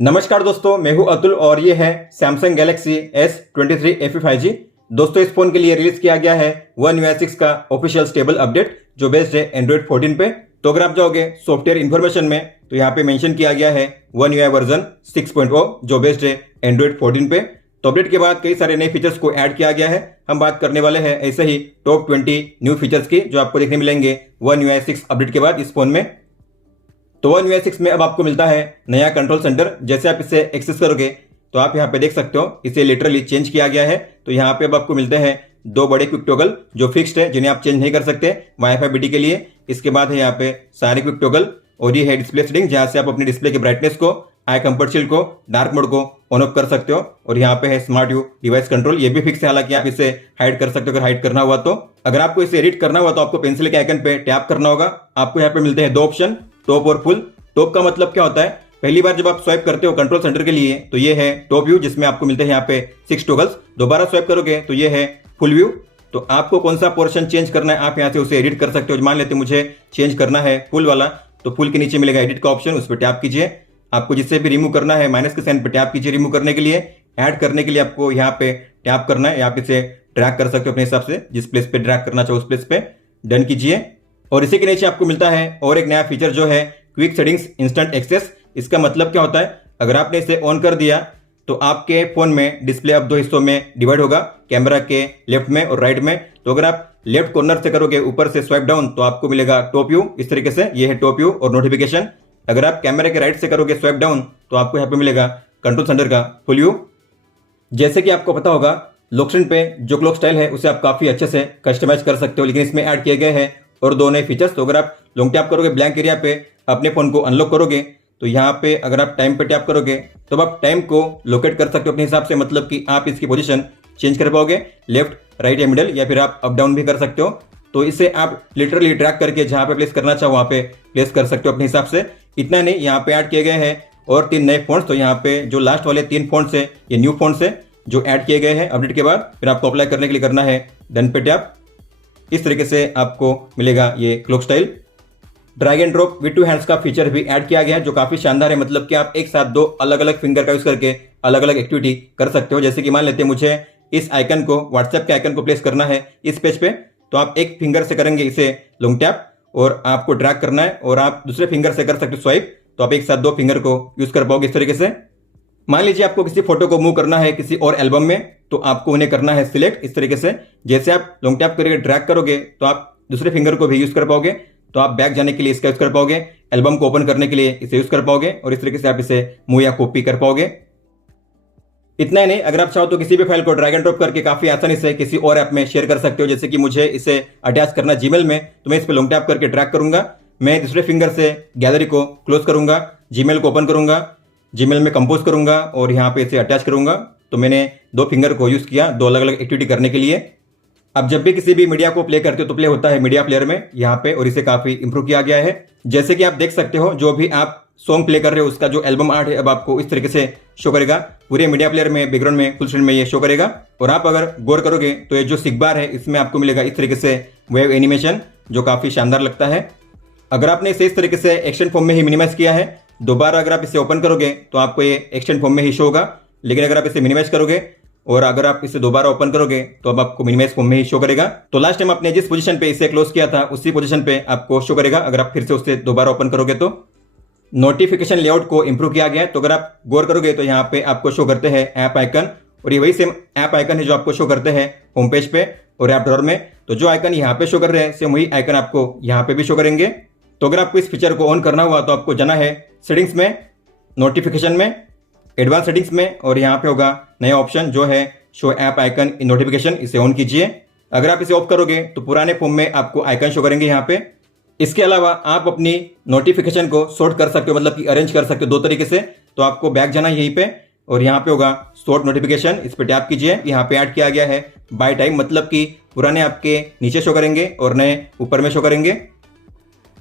नमस्कार दोस्तों, मैं हूं अतुल और ये है Samsung Galaxy S23 FE 5G। दोस्तों, इस फोन के लिए रिलीज किया गया है One UI 6 का ऑफिशियल स्टेबल अपडेट जो बेस्ड है एंड्रॉइड 14 पे। तो अगर आप जाओगे सॉफ्टवेयर इन्फॉर्मेशन में तो यहाँ पे मेंशन किया गया है One UI वर्जन 6.0 जो बेस्ड है एंड्रॉइड 14 पे। तो अपडेट के बाद कई सारे नए फीचर्स को ऐड किया गया है। हम बात करने वाले हैं ऐसे ही टॉप 20 न्यू फीचर्स की जो आपको देखने मिलेंगे One UI 6 अपडेट के बाद इस फोन में। तो One UI 6 में अब आपको मिलता है नया कंट्रोल सेंटर। जैसे आप इसे एक्सेस करोगे तो आप यहाँ पे देख सकते हो इसे लिटरली चेंज किया गया है। तो यहाँ पे अब आपको मिलते हैं दो बड़े क्विक टॉगल जो फिक्स्ड है, जिन्हें आप चेंज नहीं कर सकते वाईफाई बीटी के लिए। इसके बाद है यहाँ पे सारे क्विक टॉगल और ये है डिस्प्ले सेटिंग, जहाँ से आप अपनी डिस्प्ले के ब्राइटनेस को, आई कंफर्ट शील्ड को, डार्क मोड को ऑन ऑफ कर सकते हो। और यहाँ पे है स्मार्ट व्यू डिवाइस कंट्रोल, ये भी फिक्स है, हालांकि आप इसे हाइड कर सकते हो अगर हाइड करना हुआ तो। अगर आपको इसे एडिट करना हुआ तो आपको पेंसिल के आइकन पे टैप करना होगा। आपको यहाँ पे मिलते हैं दो ऑप्शन, टॉप और फुल। टॉप का मतलब क्या होता है, पहली बार जब आप स्वाइप करते हो कंट्रोल सेंटर के लिए तो ये है टॉप व्यू जिसमें आपको मिलते हैं यहाँ पे 6 टॉगल्स। दोबारा स्वाइप करोगे तो ये है फुल व्यू। तो आपको कौन सा पोर्शन चेंज करना है आप यहाँ से उसे एडिट कर सकते हो। मान लेते मुझे चेंज करना है फुल वाला, तो फुल के नीचे मिलेगा एडिट का ऑप्शन, उस पर टैप कीजिए। आपको जिससे भी रिमूव करना है माइनस के साइन पर टैप कीजिए रिमूव करने के लिए। ऐड करने के लिए आपको यहाँ पे टैप करना है, आप इसे ड्रैग कर सकते हो अपने हिसाब से, जिस प्लेस पे ड्रैग करना चाहो उस प्लेस पे डन कीजिए। और इसी के नीचे आपको मिलता है और एक नया फीचर जो है क्विक सेटिंग्स इंस्टेंट एक्सेस। इसका मतलब क्या होता है, अगर आपने इसे ऑन कर दिया तो आपके फोन में डिस्प्ले अब दो हिस्सों में डिवाइड होगा, कैमरा के लेफ्ट में और राइट में। तो अगर आप लेफ्ट कॉर्नर से करोगे ऊपर से स्वाइप डाउन तो आपको मिलेगा टॉप व्यू, इस तरीके से ये है टॉप व्यू और नोटिफिकेशन। अगर आप कैमरा के राइट से करोगे स्वाइप डाउन तो आपको यहाँ पे मिलेगा कंट्रोल सेंटर का फुल व्यू। जैसे कि आपको पता होगा लॉक स्क्रीन पे जो क्लॉक स्टाइल है उसे आप काफी अच्छे से कस्टमाइज कर सकते हो, लेकिन इसमें ऐड किए गए हैं और दो नए फीचर्स। तो अगर आप लॉन्ग टैप करोगे ब्लैंक एरिया पे अपने फोन को अनलॉक करोगे तो यहाँ पे अगर आप टाइम पे टैप करोगे तो आप टाइम को लोकेट कर सकते हो अपने हिसाब से, मतलब कि आप इसकी पोजीशन चेंज कर पाओगे लेफ्ट, राइट या मिडल, या फिर आप अप डाउन भी कर सकते हो। तो इसे आप लिटरली ट्रैक करके जहाँ पे प्लेस करना चाहो वहाँ पे प्लेस कर सकते हो अपने हिसाब से। इतना नहीं, यहाँ पे ऐड किए गए हैं और 3 नए फोन्स। तो यहाँ पे जो लास्ट वाले 3 फोन्स है ये न्यू फोन्स है जो ऐड किए गए हैं अपडेट के बाद। फिर आपको अप्लाई करने के लिए करना है डन पे टैप। इस तरीके से आपको मिलेगा ये clock style. Drag and drop with 2 hands का फीचर भी ऐड किया गया है जो काफी शानदार है, मतलब कि आप एक साथ 2 अलग अलग फिंगर का यूज करके अलग अलग एक्टिविटी कर सकते हो। जैसे कि मान लेते हैं मुझे इस आइकन को, व्हाट्सएप के आइकन को प्लेस करना है इस पेज पे, तो आप एक फिंगर से करेंगे इसे लॉन्ग टैप और आपको ड्रैग करना है, और आप दूसरे फिंगर से कर सकते हो स्वाइप, तो आप एक साथ 2 फिंगर को यूज कर पाओगे इस तरीके से। मान लीजिए आपको किसी फोटो को मूव करना है किसी और एल्बम में, तो आपको उन्हें करना है सिलेक्ट इस तरीके से। जैसे आप लॉन्ग टैप करके ड्रैग करोगे तो आप दूसरे फिंगर को भी यूज कर पाओगे, तो आप बैक जाने के लिए इसका यूज कर पाओगे, एल्बम को ओपन करने के लिए इसे यूज कर पाओगे, और इस तरीके से आप इसे मूव या कॉपी कर पाओगे। इतना ही नहीं, अगर आप चाहो तो किसी भी फाइल को ड्रैग एंड ड्रॉप करके काफी आसानी से किसी और ऐप में शेयर कर सकते हो। जैसे कि मुझे इसे अटैच करना जीमेल में, तो मैं इस पर लॉन्ग टैप करके ड्रैग करूंगा, मैं दूसरे फिंगर से गैलरी को क्लोज करूंगा, जीमेल को ओपन करूंगा, जीमेल में कंपोज करूंगा और यहाँ पे इसे अटैच करूंगा। तो मैंने 2 फिंगर को यूज किया 2 अलग अलग एक्टिविटी करने के लिए। अब जब भी किसी भी मीडिया को प्ले करते हो तो प्ले होता है मीडिया प्लेयर में यहाँ पे, और इसे काफी इंप्रूव किया गया है। जैसे कि आप देख सकते हो जो भी आप सॉन्ग प्ले कर रहे हो उसका जो एल्बम आर्ट है अब आपको इस तरीके से शो करेगा पूरे मीडिया प्लेयर में, बैकग्राउंड में, फुल स्क्रीन में ये शो करेगा। और आप अगर गौर करोगे तो ये जो सिक बार है इसमें आपको मिलेगा इस तरीके से वेव एनिमेशन जो काफी शानदार लगता है। अगर आपने इसे इस तरीके से एक्सटेंड फॉर्म में ही मिनिमाइज किया है, दोबारा अगर आप इसे ओपन करोगे तो आपको ये एक्सटेंड फॉर्म में ही शो होगा, लेकिन अगर आप इसे मिनिमाइज करोगे और अगर आप इसे दोबारा ओपन करोगे तो अब आपको मिनिमाइज फॉर्म में ही शो करेगा। तो लास्ट टाइम आपने जिस पोजीशन पे इसे क्लोज किया था उसी पोजीशन पे आपको शो करेगा अगर आप फिर से उसे दोबारा ओपन करोगे तो। नोटिफिकेशन लेआउट को इंप्रूव किया गया है, तो अगर आप गौर करोगे तो यहाँ पे आपको शो करते हैं ऐप आइकन, और ये वही सेम ऐप आइकन है जो आपको शो करते हैं होम पेज पे और ऐप ड्रॉअर में। तो जो आइकन यहाँ पे शो कर रहे हैं सेम वही आइकन आपको यहाँ पे भी शो करेंगे। तो अगर आपको इस फीचर को ऑन करना हुआ तो आपको जाना है सेटिंग्स में, नोटिफिकेशन में, एडवांस सेटिंग्स में, और यहाँ पे होगा नया ऑप्शन जो है शो ऐप आइकन इन नोटिफिकेशन, इसे ऑन कीजिए। अगर आप इसे ऑफ करोगे तो पुराने फॉर्म में आपको आइकन शो करेंगे यहाँ पे। इसके अलावा आप अपनी नोटिफिकेशन को सॉर्ट कर सकते हो, मतलब कि अरेंज कर सकते हो 2 तरीके से। तो आपको बैक जाना है यहीं पे और यहाँ पे होगा सॉर्ट नोटिफिकेशन, इस पर टैप कीजिए। यहाँ पे ऐड किया गया है बाय टाइम, मतलब कि पुराने आपके नीचे शो करेंगे और नए ऊपर में शो करेंगे।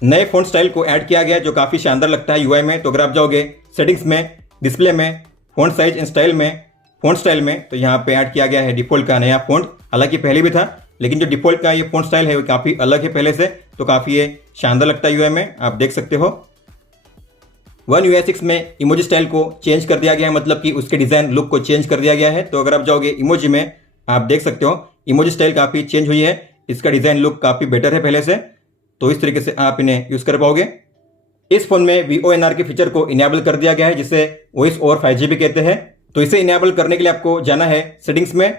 नए फॉन्ट स्टाइल को ऐड किया गया जो काफी शानदार लगता है यूआई में। तो अगर आप जाओगे सेटिंग्स में, डिस्प्ले में, फॉन्ट साइज एंड स्टाइल में, फॉन्ट स्टाइल में, तो यहाँ पे ऐड किया गया है डिफॉल्ट का नया फॉन्ट। हालांकि पहले भी था, लेकिन जो डिफॉल्ट का ये फॉन्ट स्टाइल है वो काफी अलग है पहले से, तो काफी ये शानदार लगता है यूआई में, आप देख सकते हो। वन UI 6 में इमोजी स्टाइल को चेंज कर दिया गया है, मतलब कि उसके डिज़ाइन लुक को चेंज कर दिया गया है। तो अगर आप जाओगे इमोजी में, आप देख सकते हो इमोजी स्टाइल काफ़ी चेंज हुई है, इसका डिज़ाइन लुक काफ़ी बेटर है पहले से। तो इस तरीके से आप इन्हें यूज़ कर पाओगे। इस फोन में VONR के फीचर को इनेबल कर दिया गया है, जिसे वॉइस ओवर 5G भी कहते हैं। तो इसे इनेबल करने के लिए आपको जाना है सेटिंग्स में,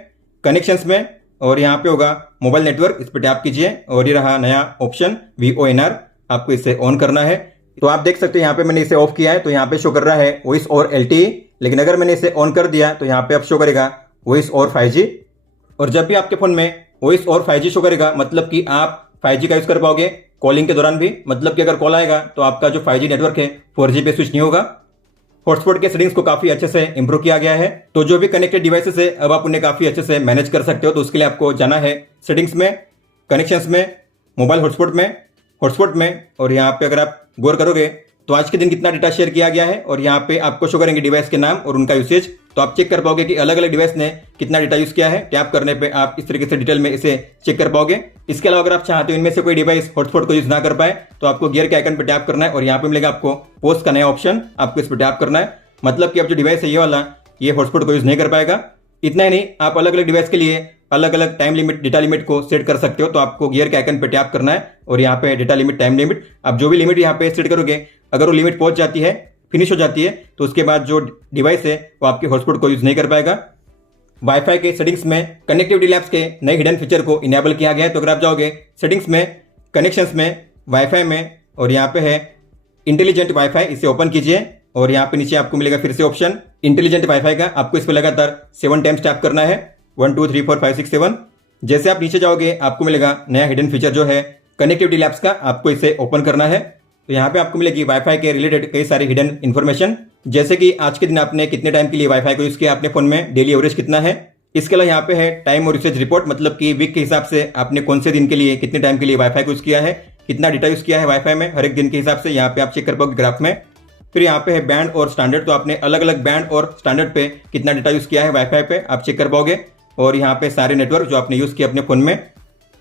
कनेक्शंस में, और यहाँ पे होगा मोबाइल नेटवर्क, इस पर टैप कीजिए और ये रहा नया ऑप्शन VONR, आपको इसे ऑन करना है। तो आप देख सकते हो यहाँ पे मैंने इसे ऑफ किया है, तो यहाँ पे शो कर रहा है वॉइस ओवर LTE, लेकिन अगर मैंने इसे ऑन कर दिया तो यहाँ पे अब शो करेगा वॉइस ओवर 5G। और जब भी आपके फोन में वॉइस ओवर 5G शो करेगा, मतलब कि आप 5G का यूज कर पाओगे कॉलिंग के दौरान भी, मतलब कि अगर कॉल आएगा तो आपका जो 5G नेटवर्क है 4G पे स्विच नहीं होगा। हॉटस्पॉट के सेटिंग्स को काफी अच्छे से इंप्रूव किया गया है, तो जो भी कनेक्टेड डिवाइसेस है अब आप उन्हें काफी अच्छे से मैनेज कर सकते हो। तो उसके लिए आपको जाना है सेटिंग्स में, कनेक्शंस में, मोबाइल हॉटस्पॉट में, और यहाँ पे अगर आप गौर करोगे तो आज के दिन कितना डेटा शेयर किया गया है, और यहाँ पे आपको शो करेंगे डिवाइस के नाम और उनका यूसेज। तो आप चेक कर पाओगे कि अलग अलग डिवाइस ने कितना डेटा यूज किया है। टैप करने पे आप इस तरीके से डिटेल में इसे चेक कर पाओगे। इसके अलावा अगर आप चाहते हो इनमें से कोई डिवाइस हॉटस्पॉट को यूज ना कर पाए, तो आपको गियर के आइकन पर टैप करना है और यहाँ पे मिलेगा आपको पोस्ट का नया ऑप्शन, आपको इस पर टैप करना है। मतलब कि अब जो डिवाइस है ये वाला, ये हॉटस्पॉट को यूज नहीं कर पाएगा। इतना ही नहीं, आप अलग अलग डिवाइस के लिए अलग अलग टाइम लिमिट, डेटा लिमिट को सेट कर सकते हो। तो आपको गियर के आइकन पे टैप करना है और यहाँ पे डेटा लिमिट, टाइम लिमिट, आप जो भी लिमिट यहाँ पे सेट करोगे, अगर वो लिमिट पहुंच जाती है, फिनिश हो जाती है, तो उसके बाद जो डिवाइस है वो आपके हॉटस्पॉट को यूज नहीं कर पाएगा। वाईफाई के सेटिंग्स में कनेक्टिविटी लैब्स के नए हिडन फीचर को इनेबल किया गया है। तो अगर आप जाओगे सेटिंग्स में, कनेक्शंस में, वाईफाई में, और यहाँ पे है इंटेलिजेंट वाईफाई, इसे ओपन कीजिए और यहाँ पे नीचे आपको मिलेगा फिर से ऑप्शन इंटेलिजेंट वाईफाई का। आपको इस पर लगातार 7 टाइम्स टैप करना है, 1 2 3 4 5 6 7। जैसे आप नीचे जाओगे आपको मिलेगा नया हिडन फीचर जो है कनेक्टिविटी लैब्स का, आपको इसे ओपन करना है। तो यहाँ पे आपको मिलेगी वाईफाई के रिलेटेड कई सारी हिडन इन्फॉर्मेशन, जैसे कि आज के दिन आपने कितने टाइम के लिए वाईफाई को यूज किया अपने फोन में, डेली एवरेज कितना है। इसके अलावा यहाँ पे है टाइम और यूसेज रिपोर्ट, मतलब कि वीक के हिसाब से आपने कौन से दिन के लिए कितने टाइम के लिए वाईफाई को यूज किया है, कितना डेटा यूज किया है वाईफाई में हर एक दिन के हिसाब से, यहाँ पे आप चेक कर पाओगे ग्राफ में। फिर यहाँ पे है बैंड और स्टैंडर्ड, तो आपने अलग अलग बैंड और स्टैंडर्ड पे कितना डेटा यूज किया है वाईफाई पे, आप चेक कर पाओगे। और यहाँ पे सारे नेटवर्क जो आपने यूज किया अपने फोन में।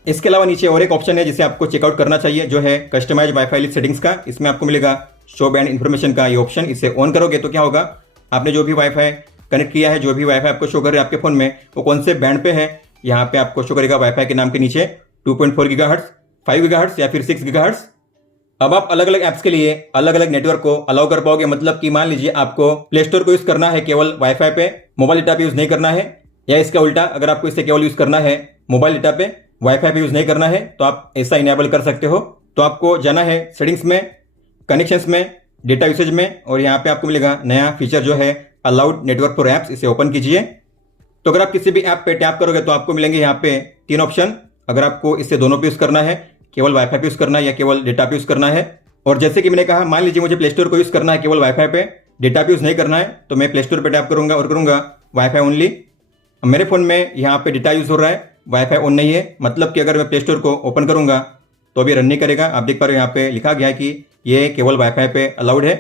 इसके अलावा नीचे और एक ऑप्शन है जिसे आपको चेकआउट करना चाहिए, जो है कस्टमाइज वाईफाई लिस्ट सेटिंग्स का। इसमें आपको मिलेगा शो बैंड इन्फॉर्मेशन का ये ऑप्शन, इसे ऑन करोगे तो क्या होगा, आपने जो भी वाईफाई कनेक्ट किया है, जो भी वाईफाई आपको शो कर रहा है आपके फोन में, वो कौन से बैंड पे है, यहाँ पे आपको शो करेगा वाईफाई के नाम के नीचे 2.4 गीगाहर्ट्ज, 5 गीगाहर्ट्ज या फिर 6 गीगाहर्ट्ज। अब आप अलग अलग ऐप्स के लिए अलग अलग नेटवर्क को अलाउ कर पाओगे, मतलब कि मान लीजिए आपको प्ले स्टोर को यूज करना है केवल वाईफाई पे, मोबाइल डेटा पे यूज नहीं करना है, या इसका उल्टा अगर आपको इसे केवल यूज करना है मोबाइल डेटा पे, वाईफाई पे यूज नहीं करना है, तो आप ऐसा इनेबल कर सकते हो। तो आपको जाना है सेटिंग्स में, कनेक्शंस में, डेटा यूसेज में, और यहाँ पे आपको मिलेगा नया फीचर जो है अलाउड नेटवर्क फॉर ऐप्स, इसे ओपन कीजिए। तो अगर आप किसी भी ऐप पे टैप करोगे तो आपको मिलेंगे यहाँ पे 3 ऑप्शन, अगर आपको इससे दोनों पे यूज करना है, केवल वाईफाई पे यूज करना है या केवल डेटा पे यूज करना है। और जैसे कि मैंने कहा, मान लीजिए मुझे प्ले स्टोर को यूज करना है केवल वाईफाई पे, डेटा पे यूज नहीं करना है, तो मैं प्ले स्टोर पे टैप करूंगा और करूंगा वाईफाई ओनली। मेरे फोन में यहाँ पे डेटा यूज हो रहा है, वाईफाई ऑन नहीं है, मतलब कि अगर मैं प्ले स्टोर को ओपन करूंगा तो अभी रन नहीं करेगा। आप देख पा रहे हो यहाँ पे लिखा गया है कि ये केवल वाईफाई पे अलाउड है,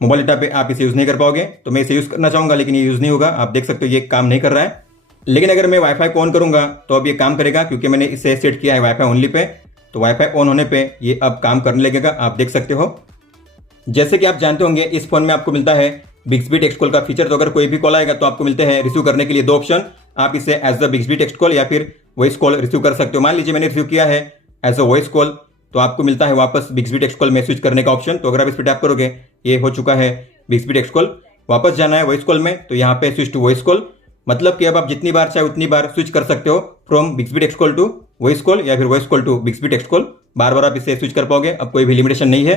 मोबाइल डेटा पे आप इसे यूज नहीं कर पाओगे। तो मैं इसे यूज करना चाहूंगा लेकिन ये यूज नहीं होगा, आप देख सकते हो ये काम नहीं कर रहा है। लेकिन अगर मैं वाईफाई को ऑन करूंगा तो अब ये काम करेगा, क्योंकि मैंने इसे सेट किया है वाईफाई ओनली पे। तो वाईफाई ऑन होने पे ये अब काम करने लगेगा, आप देख सकते हो। जैसे कि आप जानते होंगे इस फोन में आपको मिलता है बिक्सबी टेक्स्ट कॉल का फीचर। तो अगर कोई भी कॉल आएगा तो आपको मिलते हैं रिसीव करने के लिए 2 ऑप्शन, आप इसे as the Bixby text call या फिर वॉइस कॉल रिसीव कर सकते हो। मान लीजिए मैंने रिसीव किया है एज अ वॉइस कॉल, तो आपको मिलता है वापस बिक्सबी टेक्स्ट कॉल में स्विच करने का ऑप्शन। तो अगर आप इस पर टैप करोगे, ये हो चुका है बिक्सबी टेक्स्ट कॉल, वापस जाना है वॉइस कॉल में, तो यहाँ पे स्विच टू वॉइस कॉल, मतलब कि अब आप जितनी बार चाहे उतनी बार स्विच कर सकते हो from Bixby text call to voice call या फिर voice call to Bixby text call. बार बार आप इसे स्विच कर पाओगे, अब कोई भी लिमिटेशन नहीं है।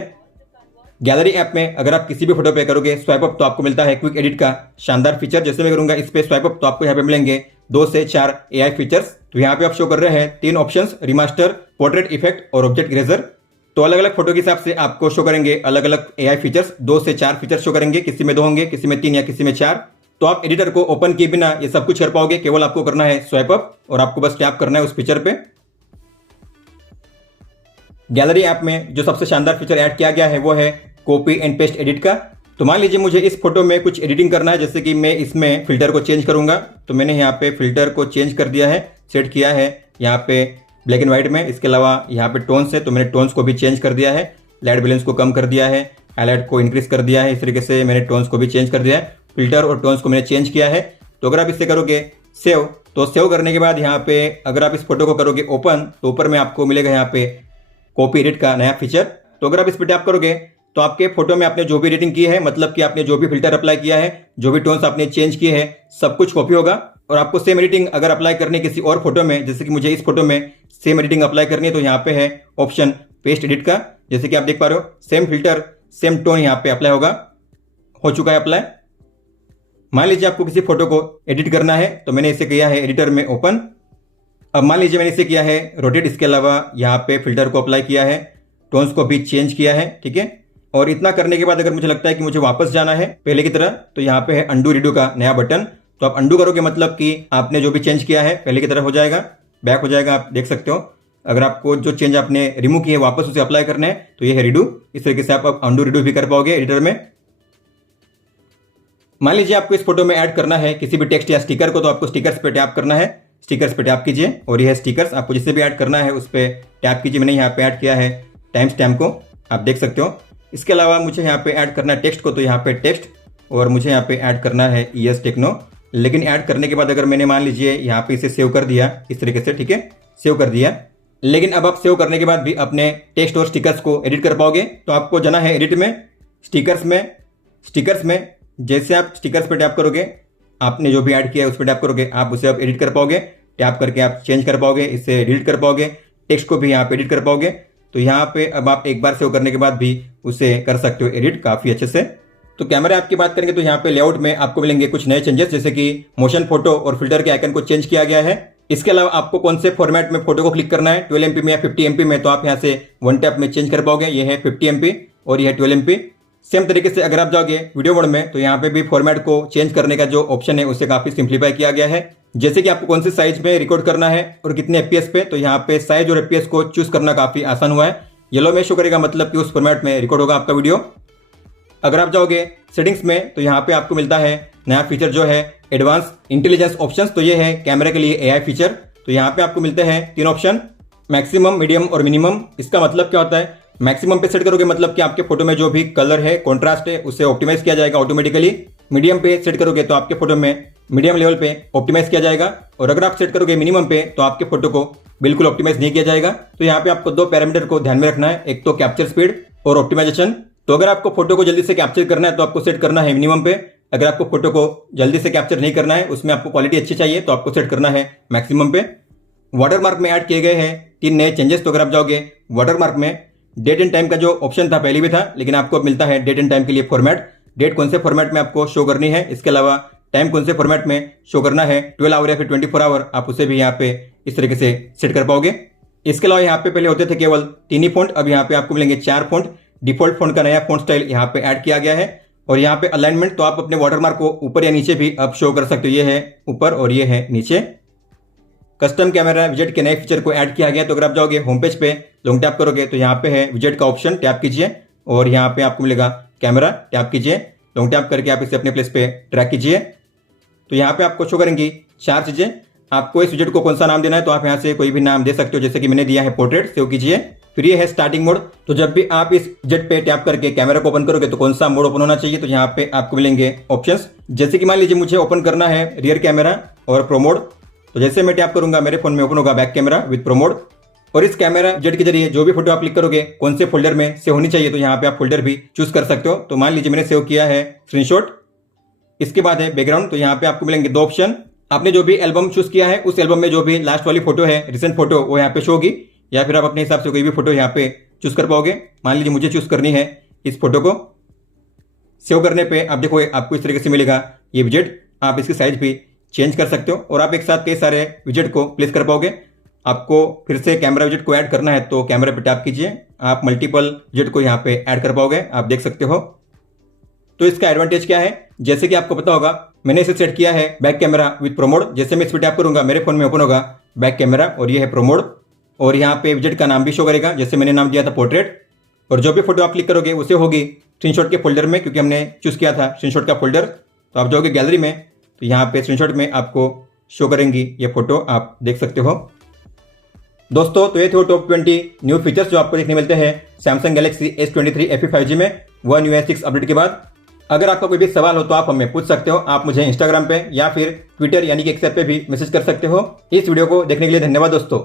गैलरी ऐप में अगर आप किसी भी फोटो पे करोगे स्वाइप अप तो आपको मिलता है क्विक एडिट का शानदार फीचर। जैसे मैं करूंगा इस पे स्वाइप अप तो आपको यहाँ पे मिलेंगे 2 से 4 AI फीचर्स। तो यहाँ पे आप शो कर रहे हैं 3 ऑप्शंस, रिमास्टर, पोर्ट्रेट इफेक्ट और ऑब्जेक्ट इरेजर। तो अलग अलग फोटो के हिसाब से आपको शो करेंगे अलग अलग AI फीचर्स, 2 से 4 फीचर्स शो करेंगे, किसी में 2 होंगे, किसी में 3 या किसी में 4। तो आप एडिटर को ओपन किए बिना ये सब कुछ कर पाओगे, केवल आपको करना है स्वाइप अप और आपको बस टैप करना है उस फीचर पे। गैलरी ऐप में जो सबसे शानदार फीचर ऐड किया गया है वो है कॉपी एंड पेस्ट एडिट का। तो मान लीजिए मुझे इस फोटो में कुछ एडिटिंग करना है, जैसे कि मैं इसमें फिल्टर को चेंज करूंगा, तो मैंने यहाँ पे फिल्टर को चेंज कर दिया है, सेट किया है यहाँ पे ब्लैक एंड व्हाइट में। इसके अलावा यहाँ पे टोन्स है, तो मैंने टोन्स को भी चेंज कर दिया है, लाइट बैलेंस को कम कर दिया है, हाईलाइट को इंक्रीज कर दिया है, इस तरीके से मैंने टोन्स को भी चेंज कर दिया है, फिल्टर और टोन्स को मैंने चेंज किया है। तो अगर आप इससे करोगे सेव, तो सेव करने के बाद यहाँ पे अगर आप इस फोटो को करोगे ओपन, तो ऊपर में आपको मिलेगा यहाँ पे कॉपी एडिट का नया फीचर। तो अगर आप इस पर टैप करोगे तो आपके फोटो में आपने जो भी एडिटिंग की है, मतलब कि आपने जो भी फिल्टर अप्लाई किया है, जो भी टोन्स आपने चेंज किए हैं, सब कुछ कॉपी होगा। और आपको सेम एडिटिंग अगर अप्लाई करनी है किसी और फोटो में, जैसे कि मुझे इस फोटो में सेम एडिटिंग अप्लाई करनी है, तो यहाँ पे है ऑप्शन पेस्ट एडिट का। जैसे कि आप देख पा रहे हो, सेम फिल्टर सेम टोन यहाँ पे अप्लाई होगा, हो चुका है अप्लाई। मान लीजिए आपको किसी फोटो को एडिट करना है, तो मैंने इसे किया है एडिटर में ओपन। अब मान लीजिए मैंने इसे किया है रोटेट, इसके अलावा यहाँ पे फिल्टर को अप्लाई किया है, टोन्स को भी चेंज किया है, ठीक है। और इतना करने के बाद अगर मुझे लगता है कि मुझे वापस जाना है पहले की तरह, तो यहाँ पे है अंडू रीडू का नया बटन। तो आप अंडू करोगे मतलब कि आपने जो भी चेंज किया है पहले की तरह हो जाएगा, बैक हो जाएगा। आप देख सकते हो, अगर आपको जो चेंज आपने रिमूव किए वापस उसे अप्लाई करना है, तो ये है रीडू। इस तरीके से आप अंडू रीडू भी कर पाओगे एडिटर में। मान लीजिए आपको इस फोटो में ऐड करना है किसी भी टेक्स्ट या स्टिकर को, तो आपको स्टिकर्स पे टैप करना है, स्टिकर्स पे टैप कीजिए और ये है स्टिकर्स। आपको जिससे भी ऐड करना है उस पर टैप कीजिए। मैंने यहाँ पे ऐड किया है टाइम स्टैम्प को, आप देख सकते हो। इसके अलावा मुझे यहाँ पे ऐड करना है टेक्स्ट को, तो यहाँ पे टेक्स्ट, और मुझे यहाँ पे ऐड करना है ES टेक्नो। लेकिन ऐड करने के बाद अगर मैंने मान लीजिए यहाँ पे इसे सेव कर दिया इस तरीके से, ठीक है, सेव कर दिया। लेकिन अब आप सेव करने के बाद भी अपने टेक्स्ट और स्टिकर्स को एडिट कर पाओगे। तो आपको जाना है एडिट में, स्टिकर्स में जैसे आप स्टिकर्स पे टैप करोगे, आपने जो भी ऐड किया है उस पर टैप करोगे, आप उसे अब एडिट कर पाओगे। टैप करके आप चेंज कर पाओगे, इसे डिलीट कर पाओगे, टेक्स्ट को भी यहाँ पे एडिट कर पाओगे। तो यहाँ पे अब आप एक बार सेव करने के बाद भी उसे कर सकते हो एडिट काफ़ी अच्छे से। तो कैमरा ऐप की बात करेंगे तो यहाँ पे लेआउट में आपको मिलेंगे कुछ नए चेंजेस, जैसे कि मोशन फोटो और फिल्टर के आइकन को चेंज किया गया है। इसके अलावा आपको कौन से फॉर्मेट में फोटो को क्लिक करना है, 12 MP में या 50 MP में, तो आप यहाँ से वन टैप में चेंज कर पाओगे। ये है 50 MP और यह है 12 MP। सेम तरीके से अगर आप जाओगे वीडियो मोड में, तो यहाँ पे भी फॉर्मेट को चेंज करने का जो ऑप्शन है उसे काफी सिंप्लीफाई किया गया है। जैसे कि आपको कौन से साइज में रिकॉर्ड करना है और कितने FPS पे, तो यहाँ पे साइज और FPS को चूज करना काफी आसान हुआ है। येलो में शो करेगा, मतलब कि उस फॉर्मेट में रिकॉर्ड होगा आपका वीडियो। अगर आप जाओगे सेटिंग्स में, तो यहाँ पे आपको मिलता है नया फीचर जो है एडवांस इंटेलिजेंस ऑप्शंस। तो ये है कैमरे के लिए AI फीचर। तो यहाँ पे आपको मिलते हैं 3 ऑप्शन, मैक्सिमम, मीडियम और मिनिमम। इसका मतलब क्या होता है, मैक्सिमम पे सेट करोगे मतलब कि आपके फोटो में जो भी कलर है, कॉन्ट्रास्ट है, उसे ऑप्टिमाइज किया जाएगा ऑटोमेटिकली। मीडियम पे सेट करोगे तो आपके फोटो में मीडियम लेवल पे ऑप्टिमाइज किया जाएगा। और अगर आप सेट करोगे मिनिमम पे, तो आपके फोटो को बिल्कुल ऑप्टिमाइज नहीं किया जाएगा। तो यहाँ पे आपको 2 पैरामीटर को ध्यान में रखना है, एक तो कैप्चर स्पीड और ऑप्टिमाइजेशन। तो अगर आपको फोटो को जल्दी से कैप्चर करना है तो आपको सेट करना है मिनिमम पे। अगर आपको फोटो को जल्दी से कैप्चर नहीं करना है, उसमें आपको क्वालिटी अच्छी चाहिए, तो आपको सेट करना है मैक्सिमम पे। वाटरमार्क में ऐड किए गए हैं 3 नए चेंजेस। तो अगर आप जाओगे वाटरमार्क में, डेट एंड टाइम का जो ऑप्शन था पहले भी था, लेकिन आपको अब मिलता है डेट एंड टाइम के लिए फॉर्मेट। डेट कौन से फॉर्मेट में आपको शो करनी है, इसके अलावा टाइम कौन से फॉर्मेट में शो करना है, 12 आवर या फिर 24 आवर, आप उसे भी यहाँ पे इस तरीके से सेट कर पाओगे। इसके अलावा यहाँ पे पहले होते थे केवल 3 ही फॉन्ट, अब यहाँ पे आपको मिलेंगे 4 फॉन्ट। डिफॉल्ट फॉन्ट का नया फॉन्ट स्टाइल यहाँ पे ऐड किया गया है। और यहाँ पे अलाइनमेंट, तो आप अपने वाटरमार्क को ऊपर या नीचे भी अब शो कर सकते हो। ये है ऊपर और ये है नीचे। कस्टम कैमरा विजेट के नए फीचर को ऐड किया गया। तो अगर आप जाओगे होम पेज पे, लॉन्ग टैप करोगे तो यहाँ पे है विजेट का ऑप्शन, टैप कीजिए और यहाँ पे आपको मिलेगा कैमरा, टैप कीजिए। लॉन्ग टैप करके आप इसे अपने प्लेस पे ट्रैक कीजिए। तो यहाँ पे आपको शो करेंगी 4 चीजें। आपको इस विजेट को कौन सा नाम देना है, तो आप यहाँ से कोई भी नाम दे सकते हो, जैसे कि मैंने दिया है पोर्ट्रेट, सेव कीजिए। फिर ये है स्टार्टिंग मोड। तो जब भी आप इस विजेट पे टैप करके कैमरा को ओपन करोगे तो कौन सा मोड ओपन होना चाहिए, तो यहाँ पे आपको मिलेंगे ऑप्शंस। जैसे कि मान लीजिए मुझे ओपन करना है रियर कैमरा और प्रो मोड, तो जैसे मैं टैप करूंगा मेरे फोन में ओपन होगा back camera with pro mode. और इस कैमरा विजेट के जरिए जो भी फोटो आप क्लिक करोगे कौन से फोल्डर में सेव होनी चाहिए, तो यहाँ पे आप फोल्डर भी चूज कर सकते हो। तो मान लीजिए मैंने सेव किया है स्क्रीनशॉट। इसके बाद है बैकग्राउंड, तो यहाँ पे आपको मिलेंगे 2 ऑप्शन। आपने जो भी एल्बम चूज किया है उस एल्बम में जो भी लास्ट वाली फोटो है, रिसेंट फोटो, वो यहाँ पे शो होगी, या फिर आप अपने हिसाब से कोई भी फोटो यहाँ पे चूज कर पाओगे। मान लीजिए मुझे चूज करनी है इस फोटो को। सेव करने पे आप देखो आपको इस तरीके से मिलेगा ये विजेट। आप इसकी साइज भी चेंज कर सकते हो और आप एक साथ कई सारे विजेट को प्लेस कर पाओगे। आपको फिर से कैमरा विजेट को ऐड करना है तो कैमरा पे टैप कीजिए, आप मल्टीपल विजेट को यहाँ पे ऐड कर पाओगे, आप देख सकते हो। तो इसका एडवांटेज क्या है, जैसे कि आपको पता होगा मैंने इसे सेट किया है back camera with pro mode. जैसे मैं इस पर टैप करूंगा मेरे फोन में ओपन होगा बैक कैमरा और ये है प्रो मोड। और यहाँ पे विजेट का नाम भी शो करेगा, जैसे मैंने नाम दिया था पोर्ट्रेट। और जो भी फोटो आप क्लिक करोगे उसे होगी स्क्रीनशॉट के फोल्डर में, क्योंकि हमने चूज किया था स्क्रीनशॉट का फोल्डर। तो आप जाओगे गैलरी में, तो यहाँ पे स्क्रीनशॉट में आपको शो करेंगी ये फोटो, आप देख सकते हो। दोस्तों तो ये थे टॉप 20 न्यू फीचर्स जो आपको देखने मिलते हैं Samsung Galaxy S23 FE 5G में वन UI 6 अपडेट के बाद। अगर आपका कोई भी सवाल हो तो आप हमें पूछ सकते हो। आप मुझे इंस्टाग्राम पे या फिर ट्विटर यानी कि एक्स पे भी मैसेज कर सकते हो। इस वीडियो को देखने के लिए धन्यवाद दोस्तों।